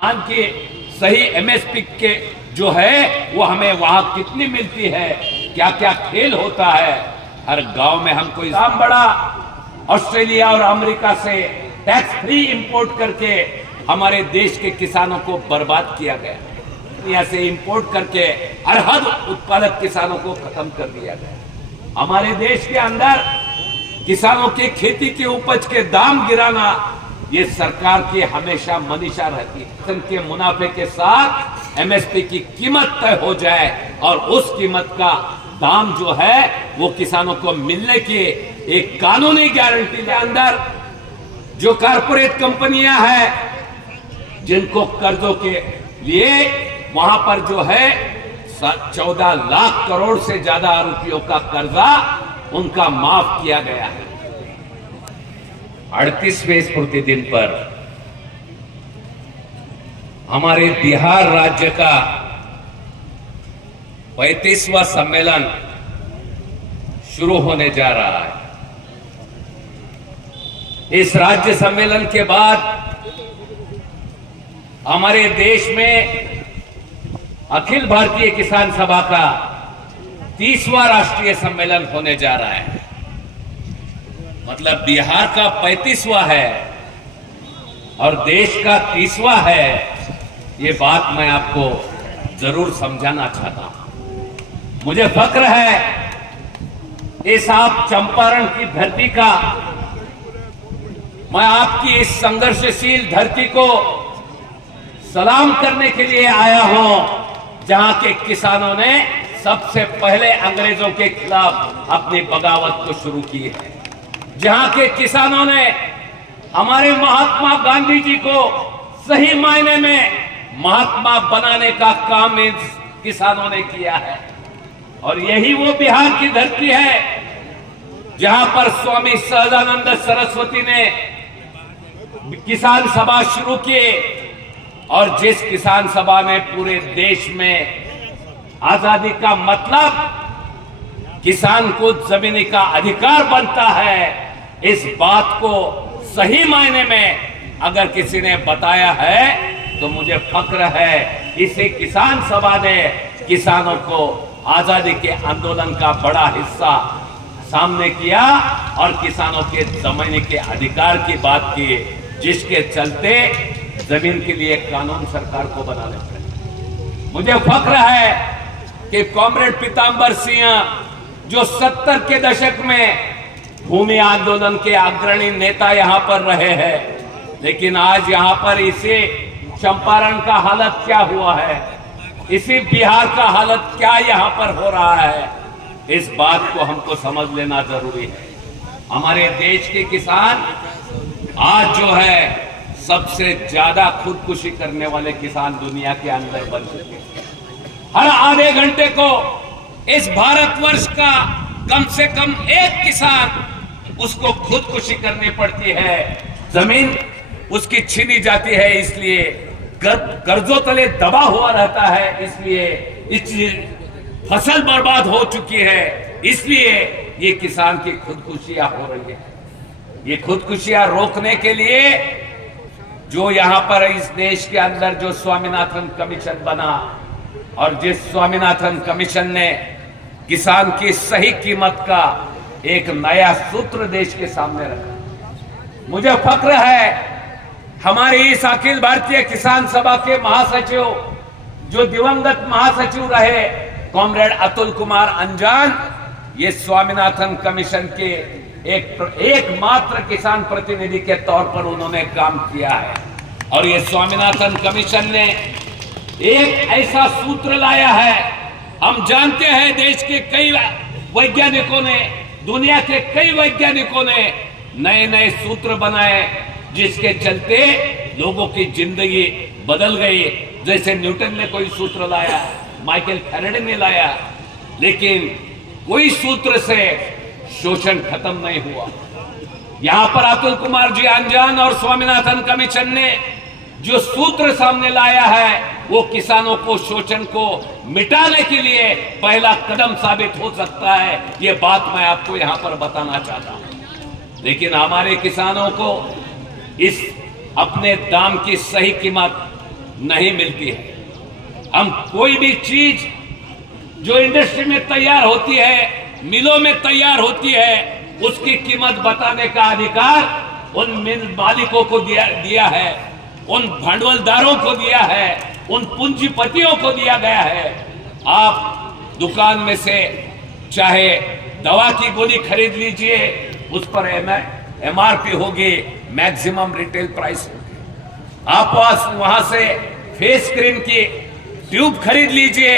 धान की सही एमएसपी के जो है वो हमें वहां कितनी मिलती है, क्या क्या खेल होता है। हर गांव में हम कोई दाम बड़ा ऑस्ट्रेलिया और अमेरिका से टैक्स फ्री इंपोर्ट करके हमारे देश के किसानों को बर्बाद किया गया। यहाँ से इंपोर्ट करके अरहद उत्पादक किसानों को खत्म कर दिया गया। हमारे देश के अंदर किसानों की खेती की उपज के दाम गिराना ये सरकार की हमेशा मनीषा रहती है। के मुनाफे के साथ एमएसपी की कीमत तय हो जाए और उस कीमत का दाम जो है वो किसानों को मिलने की एक कानूनी गारंटी के अंदर जो कारपोरेट कंपनियां हैं जिनको कर्जों के लिए वहां पर जो है 14 लाख करोड़ से ज्यादा रुपयों का कर्जा उनका माफ किया गया है। 38वें स्मृति दिन पर हमारे बिहार राज्य का 35वां सम्मेलन शुरू होने जा रहा है। इस राज्य सम्मेलन के बाद हमारे देश में अखिल भारतीय किसान सभा का 30वां राष्ट्रीय सम्मेलन होने जा रहा है। मतलब बिहार का 35वां है और देश का 30वां है। ये बात मैं आपको जरूर समझाना चाहता हूं। मुझे फक्र है इस आप चंपारण की धरती का, मैं आपकी इस संघर्षशील धरती को सलाम करने के लिए आया हूं जहां के किसानों ने सबसे पहले अंग्रेजों के खिलाफ अपनी बगावत को शुरू की है, जहां के किसानों ने हमारे महात्मा गांधी जी को सही मायने में महात्मा बनाने का काम इन किसानों ने किया है। और यही वो बिहार की धरती है जहां पर स्वामी सहजानंद सरस्वती ने किसान सभा शुरू की और जिस किसान सभा में पूरे देश में आजादी का मतलब किसान को जमीनी का अधिकार बनता है, इस बात को सही मायने में अगर किसी ने बताया है तो मुझे फक्र है। इसी किसान सभा ने किसानों को आजादी के आंदोलन का बड़ा हिस्सा सामने किया और किसानों के जमीनी के अधिकार की बात की, जिसके चलते जमीन के लिए कानून सरकार को बनाने पड़े। मुझे फक्र है कि कॉमरेड पीताम्बर सिंह जो 70 के दशक में भूमि आंदोलन के अग्रणी नेता यहां पर रहे हैं, लेकिन आज यहां पर इसी चंपारण का हालत क्या हुआ है, इसी बिहार का हालत क्या यहां पर हो रहा है, इस बात को हमको समझ लेना जरूरी है। हमारे देश के किसान आज जो है सबसे ज्यादा खुदकुशी करने वाले किसान दुनिया के अंदर बन चुके हैं। हर आधे घंटे को इस भारतवर्ष का कम से कम एक किसान उसको खुदकुशी करनी पड़ती है, जमीन उसकी छीनी जाती है, इसलिए कर्जों तले दबा हुआ रहता है, इसलिए फसल बर्बाद हो चुकी है, इसलिए ये किसान की खुदकुशियां हो रही है। ये खुदकुशियां रोकने के लिए जो यहां पर इस देश के अंदर जो स्वामीनाथन कमीशन बना और जिस स्वामीनाथन कमीशन ने किसान की सही कीमत का एक नया सूत्र देश के सामने रखा, मुझे फक्र है हमारी इस अखिल भारतीय किसान सभा के महासचिव जो दिवंगत महासचिव रहे कॉमरेड अतुल कुमार अंजान, ये स्वामीनाथन कमीशन के एकमात्र किसान प्रतिनिधि के तौर पर उन्होंने काम किया है। और ये स्वामीनाथन कमीशन ने एक ऐसा सूत्र लाया है, हम जानते हैं देश के कई वैज्ञानिकों ने, दुनिया के कई वैज्ञानिकों ने नए नए सूत्र बनाए जिसके चलते लोगों की जिंदगी बदल गई। जैसे न्यूटन ने कोई सूत्र लाया, माइकल फैराडे ने लाया, लेकिन कोई सूत्र से शोषण खत्म नहीं हुआ। यहां पर अतुल कुमार जी अंजान और स्वामीनाथन कमीशन ने जो सूत्र सामने लाया है वो किसानों को शोषण को मिटाने के लिए पहला कदम साबित हो सकता है। ये बात मैं आपको यहां पर बताना चाहता हूं। लेकिन हमारे किसानों को इस अपने दाम की सही कीमत नहीं मिलती है। हम कोई भी चीज जो इंडस्ट्री में तैयार होती है, मिलों में तैयार होती है, उसकी कीमत बताने का अधिकार उन मिल मालिकों को दिया है, उन भांडवलदारों को दिया है, उन पूंजीपतियों को दिया गया है। आप दुकान में से चाहे दवा की गोली खरीद लीजिए, उस पर MRP होगी, मैक्सिमम रिटेल प्राइस होगी। आप वहां से फेस क्रीम की ट्यूब खरीद लीजिए,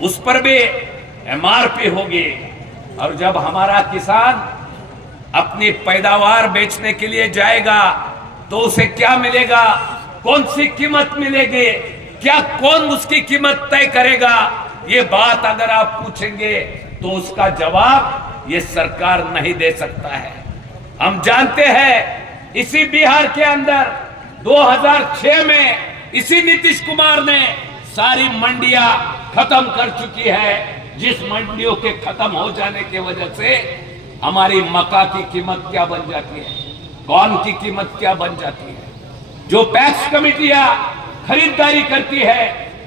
उस पर भी MRP होगी। और जब हमारा किसान अपनी पैदावार बेचने के लिए जाएगा तो उसे क्या मिलेगा, कौन सी कीमत मिलेगी, क्या कौन उसकी कीमत तय करेगा, ये बात अगर आप पूछेंगे तो उसका जवाब ये सरकार नहीं दे सकता है। हम जानते हैं इसी बिहार के अंदर 2006 में इसी नीतीश कुमार ने सारी मंडियां खत्म कर चुकी है, जिस मंडियों के खत्म हो जाने की वजह से हमारी मक्का की कीमत क्या बन जाती है, कॉर्न की कीमत क्या बन जाती है। जो पैक्स कमेटियां खरीदारी करती है,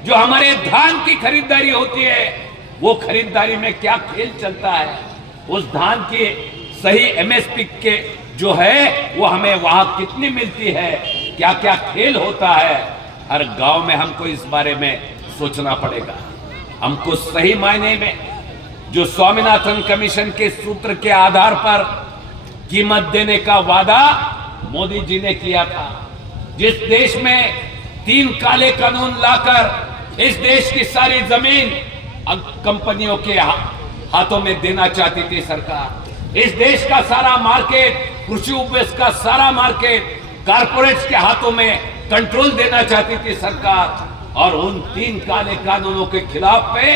जो हमारे धान की खरीदारी होती है, वो खरीदारी में क्या खेल चलता है। उस धान की सही MSP के जो है वो हमें वहां कितनी मिलती है, क्या क्या खेल होता है, हर गांव में हमको इस बारे में सोचना पड़ेगा। हमको सही मायने में जो स्वामीनाथन कमीशन के सूत्र के आधार पर कीमत देने का वादा मोदी जी ने किया था, जिस देश में 3 काले कानून लाकर इस देश की सारी जमीन कंपनियों के हाथों में देना चाहती थी सरकार, इस देश का सारा मार्केट, कृषि उपज का सारा मार्केट कारपोरेट्स के हाथों में कंट्रोल देना चाहती थी सरकार। और उन 3 काले कानूनों के खिलाफ पे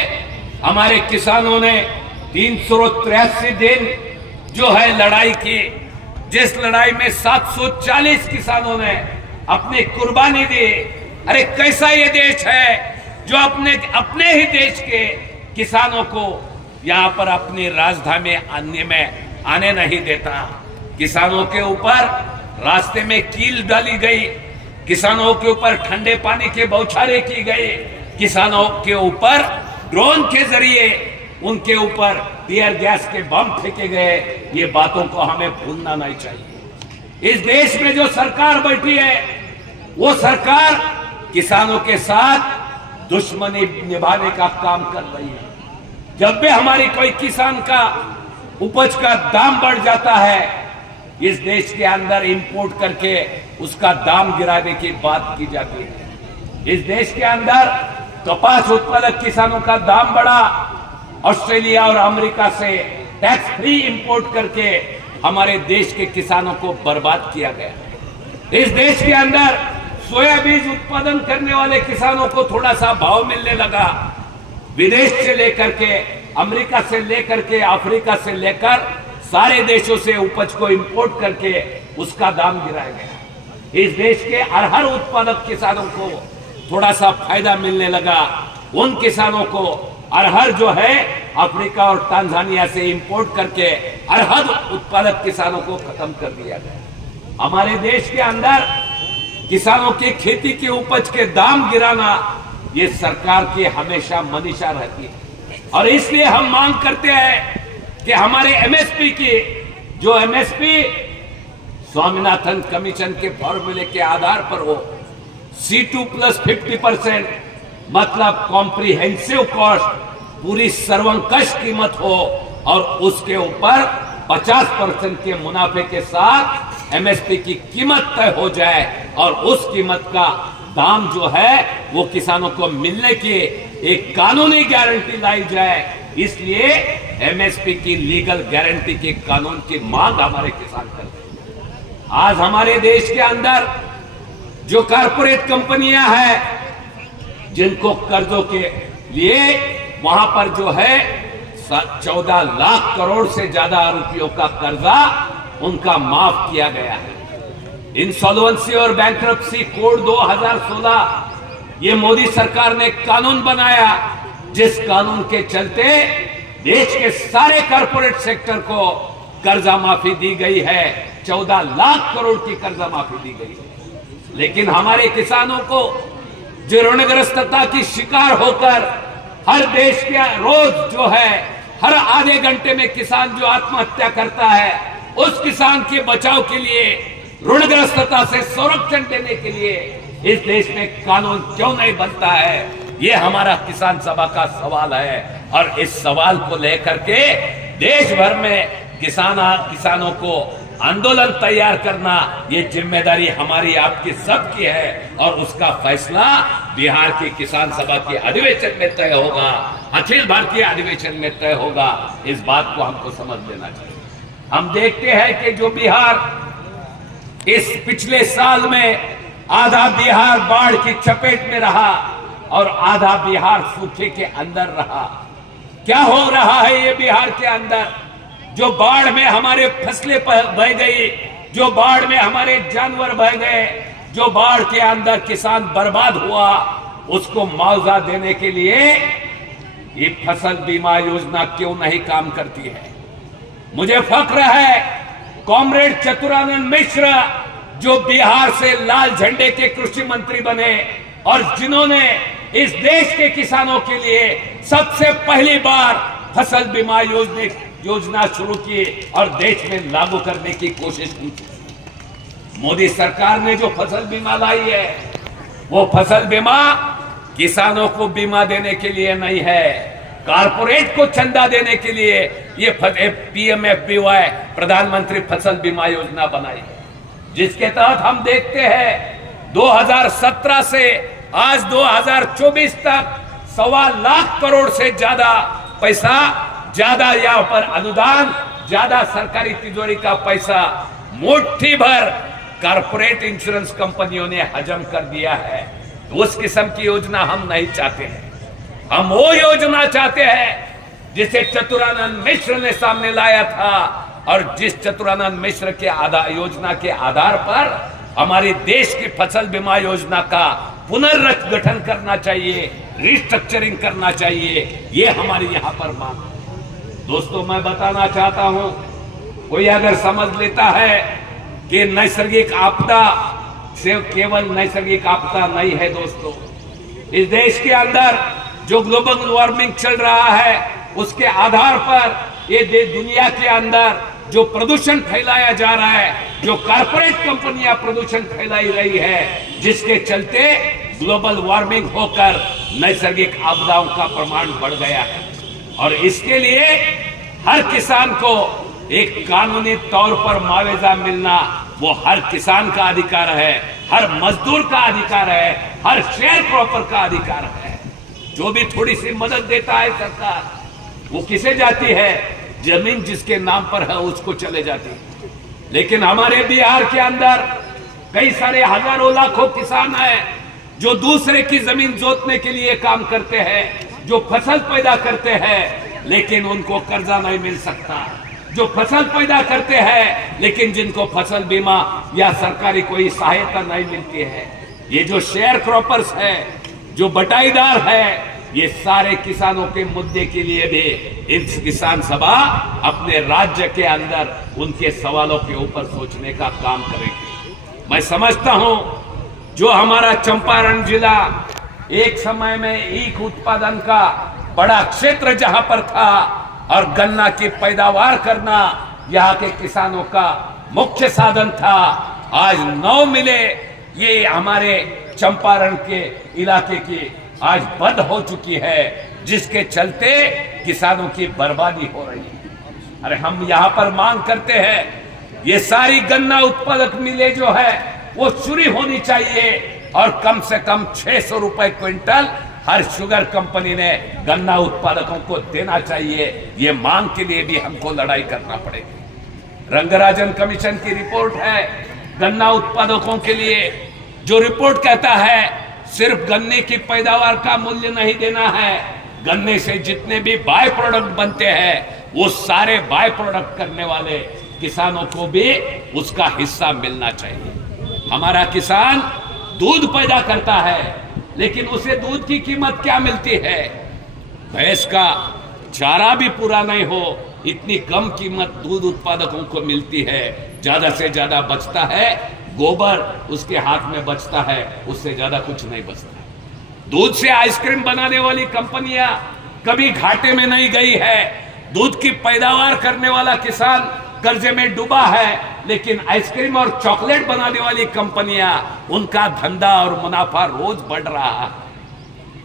हमारे किसानों ने 383 दिन जो है लड़ाई की, जिस लड़ाई में 740 किसानों ने अपनी कुर्बानी दी। अरे कैसा ये देश है जो अपने ही देश के किसानों को यहाँ पर अपनी राजधानी आने नहीं देता। किसानों के ऊपर रास्ते में कील डाली गई, किसानों के ऊपर ठंडे पानी के बौछारें की गई, किसानों के ऊपर ड्रोन के जरिए उनके ऊपर टीयर गैस के बम फेंके गए। ये बातों को हमें भूलना नहीं चाहिए। इस देश में जो सरकार बैठी है वो सरकार किसानों के साथ दुश्मनी निभाने का काम कर रही है। जब भी हमारी कोई किसान का उपज का दाम बढ़ जाता है, इस देश के अंदर इंपोर्ट करके उसका दाम गिराने की बात की जाती है। इस देश के अंदर कपास उत्पादक किसानों का दाम बढ़ा, ऑस्ट्रेलिया और अमेरिका से टैक्स फ्री इंपोर्ट करके हमारे देश के किसानों को बर्बाद किया गया। इस देश के अंदर सोयाबीन उत्पादन करने वाले किसानों को थोड़ा सा भाव मिलने लगा, विदेश से लेकर के, अमेरिका से लेकर के, अफ्रीका से लेकर सारे देशों से उपज को इंपोर्ट करके उसका दाम गिराया गया। इस देश के अरहर उत्पादक किसानों को थोड़ा सा फायदा मिलने लगा, उन किसानों को अरहर जो है अफ्रीका और तांजानिया से इंपोर्ट करके अरहर उत्पादक किसानों को खत्म कर दिया गया। हमारे देश के अंदर किसानों की खेती के उपज के दाम गिराना ये सरकार की हमेशा मनीषा रहती है। और इसलिए हम मांग करते हैं कि हमारे MSP की जो MSP स्वामीनाथन कमीशन के फॉर्मूले के आधार पर हो, C2 + 50%, मतलब कॉम्प्रिहेंसिव कॉस्ट, पूरी सर्वंकष कीमत हो और उसके ऊपर 50% के मुनाफे के साथ MSP की कीमत तय हो जाए और उस कीमत का दाम जो है वो किसानों को मिलने की एक कानूनी गारंटी लाई जाए। इसलिए MSP की लीगल गारंटी के कानून की मांग हमारे किसान करते हैं। आज हमारे देश के अंदर जो कारपोरेट कंपनियां हैं जिनको कर्जों के लिए वहां पर जो है 14 लाख करोड़ से ज्यादा रुपयों का कर्जा उनका माफ किया गया है। इंसॉल्वेंसी और बैंक्रप्सी कोड 2016 ये मोदी सरकार ने कानून बनाया, जिस कानून के चलते देश के सारे कॉर्पोरेट सेक्टर को कर्जा माफी दी गई है। 14 लाख करोड़ की कर्जा माफी दी गई है। लेकिन हमारे किसानों को जो ऋणग्रस्तता की शिकार होकर हर देश के रोज जो है हर आधे घंटे में किसान जो आत्महत्या करता है, उस किसान के बचाव के लिए, ऋणग्रस्तता से संरक्षण देने के लिए इस देश में कानून क्यों नहीं बनता है, ये हमारा किसान सभा का सवाल है। और इस सवाल को लेकर के देश भर में किसानों को आंदोलन तैयार करना, ये जिम्मेदारी हमारी आपकी सबकी है। और उसका फैसला बिहार की किसान सभा के अधिवेशन में तय होगा, अखिल भारतीय अधिवेशन में तय होगा। इस बात को हमको समझ लेना चाहिए। हम देखते हैं कि जो बिहार इस पिछले साल में आधा बिहार बाढ़ की चपेट में रहा और आधा बिहार सूखे के अंदर रहा। क्या हो रहा है ये बिहार के अंदर? जो बाढ़ में हमारे फसलें बह गई, जो बाढ़ में हमारे जानवर बह गए, जो बाढ़ के अंदर किसान बर्बाद हुआ, उसको मुआवजा देने के लिए ये फसल बीमा योजना क्यों नहीं काम करती है? मुझे फक्र है कॉमरेड चतुरानंद मिश्र जो बिहार से लाल झंडे के कृषि मंत्री बने और जिन्होंने इस देश के किसानों के लिए सबसे पहली बार फसल बीमा योजना शुरू की और देश में लागू करने की कोशिश की। मोदी सरकार ने जो फसल बीमा लाई है, वो फसल बीमा किसानों को बीमा देने के लिए नहीं है, कारपोरेट को चंदा देने के लिए ये PMFBY प्रधानमंत्री फसल बीमा योजना बनाई है, जिसके तहत हम देखते हैं 2017 से आज 2024 तक 1.25 लाख करोड़ से ज्यादा पैसा, ज्यादा यहाँ पर अनुदान, ज्यादा सरकारी तिजोरी का पैसा मुट्ठी भर कारपोरेट इंश्योरेंस कंपनियों ने हजम कर दिया है। तो उस किस्म की योजना हम नहीं चाहते हैं। हम वो योजना चाहते हैं जिसे चतुरानंद मिश्र ने सामने लाया था और जिस चतुरानंद मिश्र के योजना के आधार पर हमारे देश की फसल बीमा योजना का पुनर्गठन करना चाहिए, रिस्ट्रक्चरिंग करना चाहिए, ये हमारी यहाँ पर मांग है। दोस्तों, मैं बताना चाहता हूं, कोई अगर समझ लेता है कि नैसर्गिक आपदा से केवल नैसर्गिक आपदा नहीं है दोस्तों, इस देश के अंदर जो ग्लोबल वार्मिंग चल रहा है उसके आधार पर ये दुनिया के अंदर जो प्रदूषण फैलाया जा रहा है, जो कारपोरेट कंपनियां प्रदूषण फैलाई रही है, जिसके चलते ग्लोबल वार्मिंग होकर नैसर्गिक आपदाओं का प्रमाण बढ़ गया है। और इसके लिए हर किसान को एक कानूनी तौर पर मुआवजा मिलना वो हर किसान का अधिकार है, हर मजदूर का अधिकार है, हर शेयर क्रॉपर का अधिकार है। जो भी थोड़ी सी मदद देता है सरकार, वो किसे जाती है? जमीन जिसके नाम पर है उसको चले जाती है। लेकिन हमारे बिहार के अंदर कई सारे हजारों लाखों किसान हैं जो दूसरे की जमीन जोतने के लिए काम करते हैं, जो फसल पैदा करते हैं, लेकिन उनको कर्जा नहीं मिल सकता, जो फसल पैदा करते हैं लेकिन जिनको फसल बीमा या सरकारी कोई सहायता नहीं मिलती है। ये जो शेयर क्रॉपर्स है, जो बटाईदार है, ये सारे किसानों के मुद्दे के लिए भी इस किसान सभा अपने राज्य के अंदर उनके सवालों के ऊपर सोचने का काम करेगी। मैं समझता हूं जो हमारा चंपारण जिला एक समय में ईख उत्पादन का बड़ा क्षेत्र जहां पर था और गन्ना की पैदावार करना यहाँ के किसानों का मुख्य साधन था, आज 9 मिले ये हमारे चंपारण के इलाके की आज बंद हो चुकी है, जिसके चलते किसानों की बर्बादी हो रही है। अरे हम यहाँ पर मांग करते हैं ये सारी गन्ना उत्पादक मिलें जो है वो शुरू होनी चाहिए और कम से कम 600 रुपए क्विंटल हर शुगर कंपनी ने गन्ना उत्पादकों को देना चाहिए। ये मांग के लिए भी हमको लड़ाई करना पड़ेगी। रंगराजन कमीशन की रिपोर्ट है गन्ना उत्पादकों के लिए, जो रिपोर्ट कहता है सिर्फ गन्ने की पैदावार का मूल्य नहीं देना है, गन्ने से जितने भी बाय प्रोडक्ट बनते हैं वो सारे बाय प्रोडक्ट करने वाले किसानों को भी उसका हिस्सा मिलना चाहिए। हमारा किसान दूध पैदा करता है लेकिन उसे दूध की कीमत क्या मिलती है? भैंस का चारा भी पूरा नहीं हो, इतनी कम कीमत दूध उत्पादकों को मिलती है। ज्यादा से ज्यादा बचता है गोबर, उसके हाथ में बचता है, उससे ज्यादा कुछ नहीं बचता है। दूध से आइसक्रीम बनाने वाली कंपनियां कभी घाटे में नहीं गई है। दूध की पैदावार करने वाला किसान कर्जे में डूबा है, लेकिन आइसक्रीम और चॉकलेट बनाने वाली कंपनियां, उनका धंधा और मुनाफा रोज बढ़ रहा है।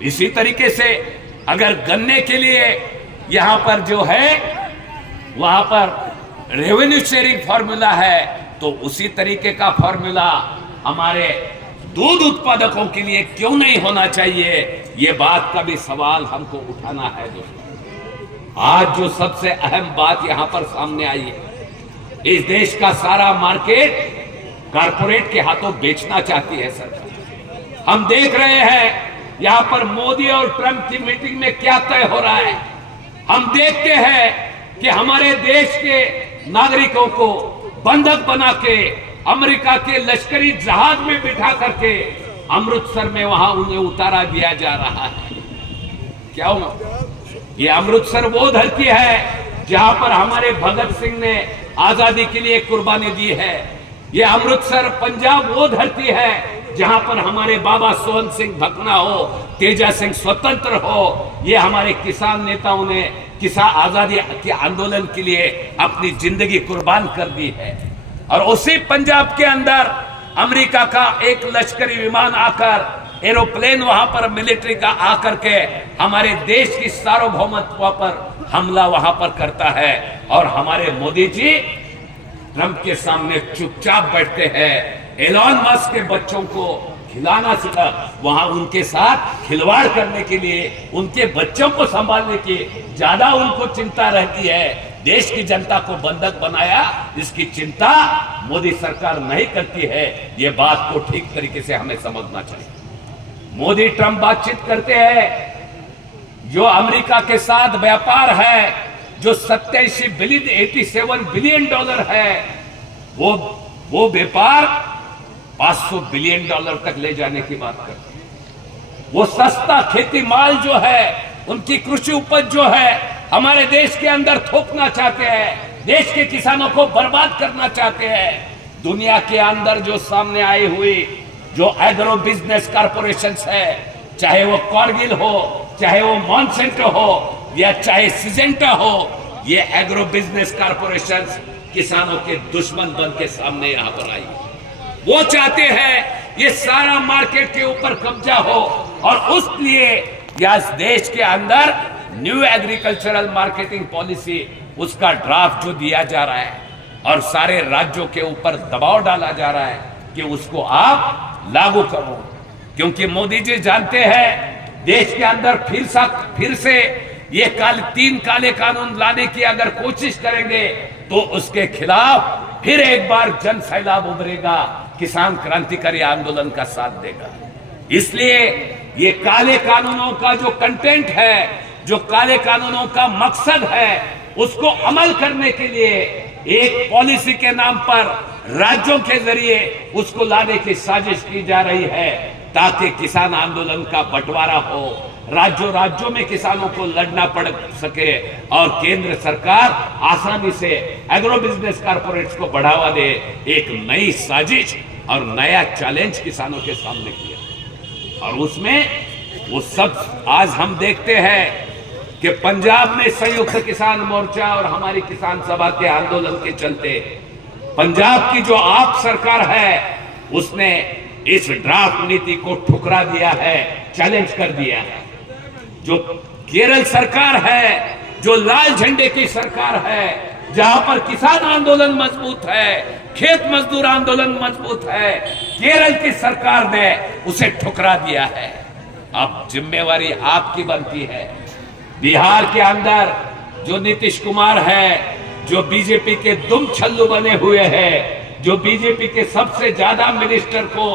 इसी तरीके से अगर गन्ने के लिए यहां पर जो है वहां पर रेवेन्यू शेयरिंग फॉर्मूला है, तो उसी तरीके का फॉर्मूला हमारे दूध उत्पादकों के लिए क्यों नहीं होना चाहिए, ये बात का भी सवाल हमको उठाना है। दोस्तों, आज जो सबसे अहम बात यहां पर सामने आई है, इस देश का सारा मार्केट कारपोरेट के हाथों बेचना चाहती है सरकार। हम देख रहे हैं यहां पर मोदी और ट्रंप की मीटिंग में क्या तय हो रहा है। हम देखते हैं कि हमारे देश के नागरिकों को बंधक बना के अमेरिका के लश्करी जहाज में बिठा करके अमृतसर में वहां उन्हें उतारा दिया जा रहा है। क्यों? ये अमृतसर वो धरती है जहां पर हमारे भगत सिंह ने आजादी के लिए कुर्बानी दी है। ये अमृतसर पंजाब वो धरती है जहां पर हमारे बाबा सोहन सिंह भकना हो, तेजा सिंह स्वतंत्र हो, ये हमारे किसान नेताओं ने किसान आजादी के आंदोलन के लिए अपनी जिंदगी कुर्बान कर दी है। और उसी पंजाब के अंदर अमेरिका का एक लश्करी विमान आकर, एरोप्लेन वहां पर मिलिट्री का आकर के हमारे देश की सार्वभौमत्व पर हमला वहां पर करता है, और हमारे मोदी जी ट्रंप के सामने चुपचाप बैठते हैं। एलॉन मस्क के बच्चों को खिलाना सिखा, वहां उनके साथ खिलवाड़ करने के लिए, उनके बच्चों को संभालने की ज्यादा उनको चिंता रहती है। देश की जनता को बंधक बनाया, इसकी चिंता मोदी सरकार नहीं करती है। ये बात को ठीक तरीके से हमें समझना चाहिए। मोदी ट्रंप बातचीत करते हैं, जो अमेरिका के साथ व्यापार है, जो 87 बिलियन 87 बिलियन डॉलर है, वो व्यापार 500 बिलियन डॉलर तक ले जाने की बात करते हैं। वो सस्ता खेती माल जो है, उनकी कृषि उपज जो है, हमारे देश के अंदर थोपना चाहते हैं, देश के किसानों को बर्बाद करना चाहते हैं। दुनिया के अंदर जो सामने आई हुई जो एग्रो बिजनेस कॉर्पोरेशंस है, चाहे वो कॉर्गिल हो, चाहे वो मॉन्सेंटो हो, या चाहे सिजेंटा हो, ये एग्रो बिजनेस कॉर्पोरेशंस किसानों के दुश्मन बन के सामने यहां पर आई। वो चाहते हैं ये सारा मार्केट के ऊपर कब्जा हो, और उस लिए इस देश के अंदर न्यू एग्रीकल्चरल मार्केटिंग पॉलिसी, उसका ड्राफ्ट जो दिया जा रहा है, और सारे राज्यों के ऊपर दबाव डाला जा रहा है कि उसको आप लागू करो। क्योंकि मोदी जी जानते हैं देश के अंदर फिर से ये 3 काले कानून लाने की अगर कोशिश करेंगे तो उसके खिलाफ फिर एक बार जन सैलाब उभरेगा, किसान क्रांतिकारी आंदोलन का साथ देगा। इसलिए ये काले कानूनों का जो कंटेंट है, जो काले कानूनों का मकसद है, उसको अमल करने के लिए एक पॉलिसी के नाम पर राज्यों के जरिए उसको लाने की साजिश की जा रही है, ताकि किसान आंदोलन का बंटवारा हो, राज्यों में किसानों को लड़ना पड़ सके, और केंद्र सरकार आसानी से एग्रो बिजनेस कॉर्पोरेट्स को बढ़ावा दे। एक नई साजिश और नया चैलेंज किसानों के सामने किया, और उसमें वो सब आज हम देखते हैं कि पंजाब में संयुक्त किसान मोर्चा और हमारी किसान सभा के आंदोलन के चलते पंजाब की जो आप सरकार है, उसने इस ड्राफ्ट नीति को ठुकरा दिया है, चैलेंज कर दिया है। जो केरल सरकार है, जो लाल झंडे की सरकार है, जहां पर किसान आंदोलन मजबूत है, खेत मजदूर आंदोलन मजबूत है, केरल की सरकार ने उसे ठुकरा दिया है। अब जिम्मेवारी आपकी बनती है। बिहार के अंदर जो नीतीश कुमार है, जो बीजेपी के दुम छल्लू बने हुए हैं, जो बीजेपी के सबसे ज्यादा मिनिस्टर को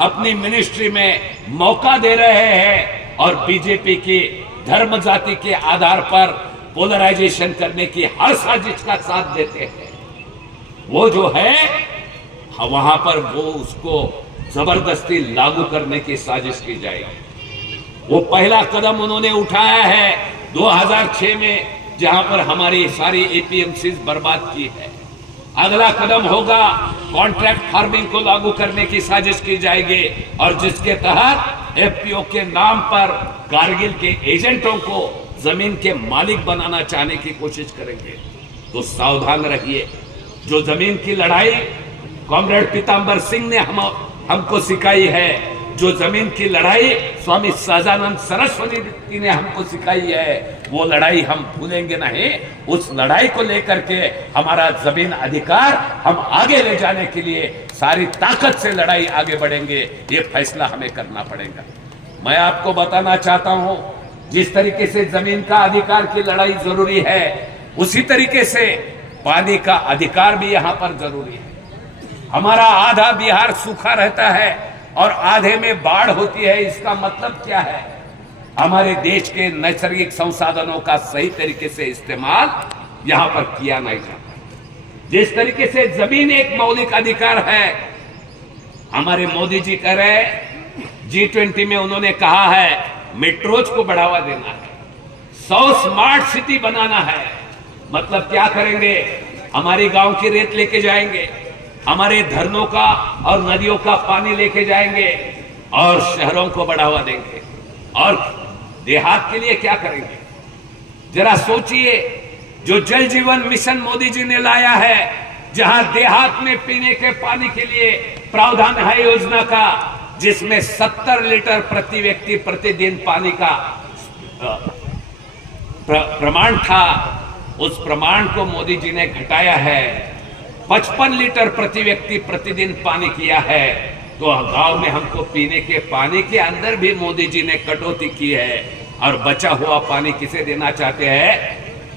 अपनी मिनिस्ट्री में मौका दे रहे हैं, और बीजेपी की धर्म जाति के आधार पर पोलराइजेशन करने की हर साजिश का साथ देते हैं, वो जो है वहां पर वो उसको जबरदस्ती लागू करने की साजिश की जाएगी। वो पहला कदम उन्होंने उठाया है 2006 में, जहां पर हमारी सारी एपीएमसीज बर्बाद की है। अगला कदम होगा कॉन्ट्रैक्ट फार्मिंग को लागू करने की साजिश की जाएगी, और जिसके तहत एफपीओ के नाम पर कारगिल के एजेंटों को जमीन के मालिक बनाना चाहने की कोशिश करेंगे तो सावधान रहिए। जो जमीन की लड़ाई कॉमरेड पीताम्बर सिंह ने हमको सिखाई है, जो जमीन की लड़ाई स्वामी सहजानंद सरस्वती ने हमको सिखाई है, वो लड़ाई हम भूलेंगे नहीं। उस लड़ाई को लेकर के हमारा जमीन अधिकार हम आगे ले जाने के लिए सारी ताकत से लड़ाई आगे बढ़ेंगे। ये फैसला हमें करना पड़ेगा। मैं आपको बताना चाहता हूं, जिस तरीके से जमीन का अधिकार की लड़ाई जरूरी है, उसी तरीके से पानी का अधिकार भी यहां पर जरूरी है। हमारा आधा बिहार सूखा रहता है और आधे में बाढ़ होती है। इसका मतलब क्या है? हमारे देश के नैसर्गिक संसाधनों का सही तरीके से इस्तेमाल यहां पर किया नहीं जाता। जिस तरीके से जमीन एक मौलिक अधिकार है, हमारे मोदी जी कह रहे हैं, G20 में उन्होंने कहा है मेट्रोज को बढ़ावा देना है, 100 स्मार्ट सिटी बनाना है। मतलब क्या करेंगे? हमारी गांव की रेत लेके जाएंगे, हमारे धरनों का और नदियों का पानी लेके जाएंगे और शहरों को बढ़ावा देंगे। और देहात के लिए क्या करेंगे? जरा सोचिए, जो जल जीवन मिशन मोदी जी ने लाया है, जहां देहात में पीने के पानी के लिए प्रावधान है योजना का, जिसमें 70 लीटर प्रति व्यक्ति प्रतिदिन पानी का प्रमाण था, उस प्रमाण को मोदी जी ने घटाया है, 55 लीटर प्रति व्यक्ति प्रतिदिन पानी किया है। तो गांव में हमको पीने के पानी के अंदर भी मोदी जी ने कटौती की है। और बचा हुआ पानी किसे देना चाहते हैं?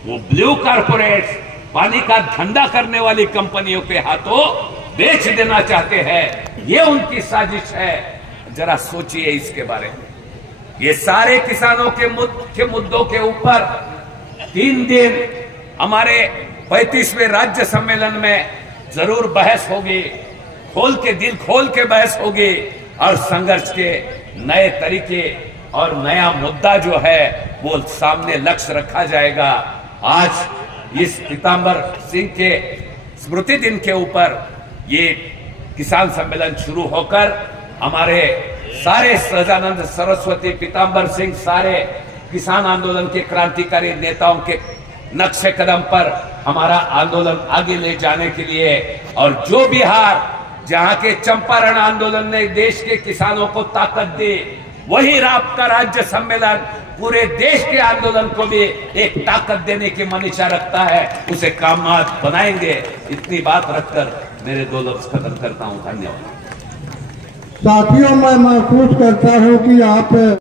वो ब्लू कारपोरेट्स, पानी का धंधा करने वाली कंपनियों के हाथों बेच देना चाहते हैं। ये उनकी साजिश है। जरा सोचिए इसके बारे में। ये सारे किसानों के मुख्य मुद्दों के ऊपर 3 दिन हमारे 35वें राज्य सम्मेलन में जरूर बहस होगी, दिल खोल के बहस होगी और संघर्ष के नए तरीके और नया मुद्दा जो है वो सामने लक्ष्य रखा जाएगा। आज इस पीताम्बर सिंह के स्मृति दिन के ऊपर ये किसान सम्मेलन शुरू होकर हमारे सारे सहजानंद सरस्वती, पीताम्बर सिंह, सारे किसान आंदोलन के क्रांतिकारी नेताओं के नक्शे कदम पर हमारा आंदोलन आगे ले जाने के लिए, और जो बिहार जहां के चंपारण आंदोलन ने देश के किसानों को ताकत दी, वही आपका राज्य सम्मेलन पूरे देश के आंदोलन को भी एक ताकत देने की मनीषा रखता है। उसे कामयाब बनाएंगे। इतनी बात रखकर मेरे 2 लफ्ज खत्म करता हूं। धन्यवाद। साथियों, मैं महसूस करता हूं कि आप